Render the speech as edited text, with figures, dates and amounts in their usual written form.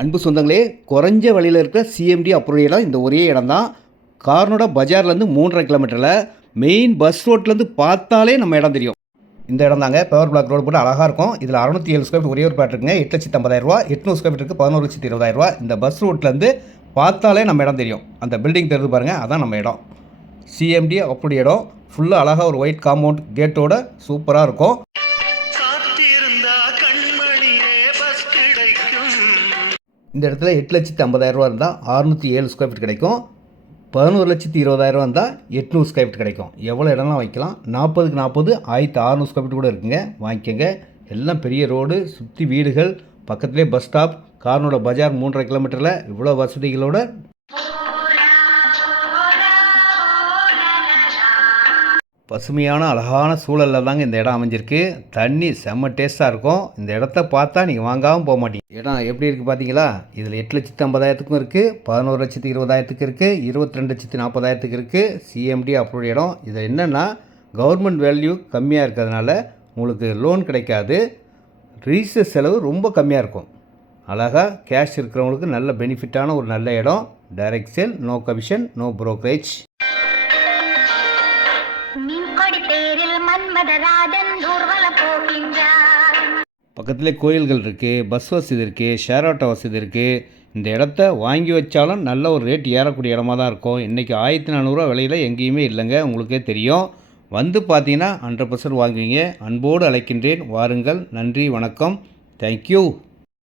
அன்பு சொந்தங்களே, குறைஞ்ச விலையில் இருக்கிற சிஎம்டி அப்ரூவ் இடம் இந்த ஒரே இடம் தான். கார்னோட பஜார்லேருந்து 3.5 கிலோமீட்டரில் மெயின் பஸ் ரோட்லேருந்து பார்த்தாலே நம்ம இடம் தெரியும். இந்த இடம் தாங்க. பவர் பிளாக் ரோடு போட்டு அழகாக இருக்கும். இதில் 607 ஸ்கொயர் ஃபீட் ஒரே ஒரு பிளாட் இருக்குங்க. 8,50,000 ரூபா. 800 ஸ்கொயர் ஃபீட் இருக்குது. 11,20,000 ரூபா. இந்த பஸ் ரோட்லேருந்து பார்த்தாலே நம்ம இடம் தெரியும். அந்த பில்டிங் தெரிஞ்சு பாருங்கள், அதான் நம்ம இடம். சிஎம்டி அப்ரூவ் இடம். ஃபுல்லாக அழகாக ஒரு ஒயிட் காம்பவுண்ட் கேட்டோட சூப்பராக இருக்கும். இந்த இடத்துல 8,50,000 ரூபா இருந்தால் 607 ஸ்கொயர் ஃபீட் கிடைக்கும். 11,20,000 ரூபா இருந்தால் 800 ஸ்கொயர் ஃபீட் கிடைக்கும். எவ்வளோ இடம்லாம் வைக்கலாம். 40க்கு 40 1600 ஸ்கொயர் ஃபீட் கூட இருக்குங்க. வாங்கிக்கோங்க. எல்லாம் பெரிய ரோடு, சுற்றி வீடுகள், பக்கத்துலேயே பஸ் ஸ்டாப், கார்னோட பஜார் 3.5 கிலோமீட்டரில் இவ்வளோ வசதிகளோட பசுமையான அழகான சூழலில் தாங்க இந்த இடம் அமைஞ்சிருக்கு. தண்ணி செம்ம டேஸ்ட்டாக இருக்கும். இந்த இடத்த பார்த்தா நீங்கள் வாங்காமல் போக மாட்டீங்க. இடம் எப்படி இருக்குது பார்த்தீங்களா? இதில் 8,50,000க்கும் இருக்குது, 11,20,000க்கு இருக்குது, 22,40,000க்கு இருக்குது. சிஎம்டி அப்ரூவ் இடம். இது என்னென்னா கவர்மெண்ட் வேல்யூ கம்மியாக இருக்கிறதுனால உங்களுக்கு லோன் கிடைக்காது. ரீசஸ் செலவு ரொம்ப கம்மியாக இருக்கும். அழகாக கேஷ் இருக்கிறவங்களுக்கு நல்ல பெனிஃபிட்டான ஒரு நல்ல இடம். Direct sale, no commission, no brokerage. பக்கத்திலே கோயில்கள் இருக்குது, பஸ் வசதி இருக்குது, ஷேர் ஆட்டோ வசதி இருக்குது. இந்த இடத்த வாங்கி வச்சாலும் நல்ல ஒரு ரேட் ஏறக்கூடிய இடமா தான் இருக்கும். இன்றைக்கி 1,400 ரூபா விலையில் எங்கேயுமே இல்லைங்க. உங்களுக்கே தெரியும். வந்து பார்த்தீங்கன்னா 100% வாங்குவீங்க. அன்போடு அழைக்கின்றேன், வாருங்கள். நன்றி, வணக்கம். தேங்க்யூ.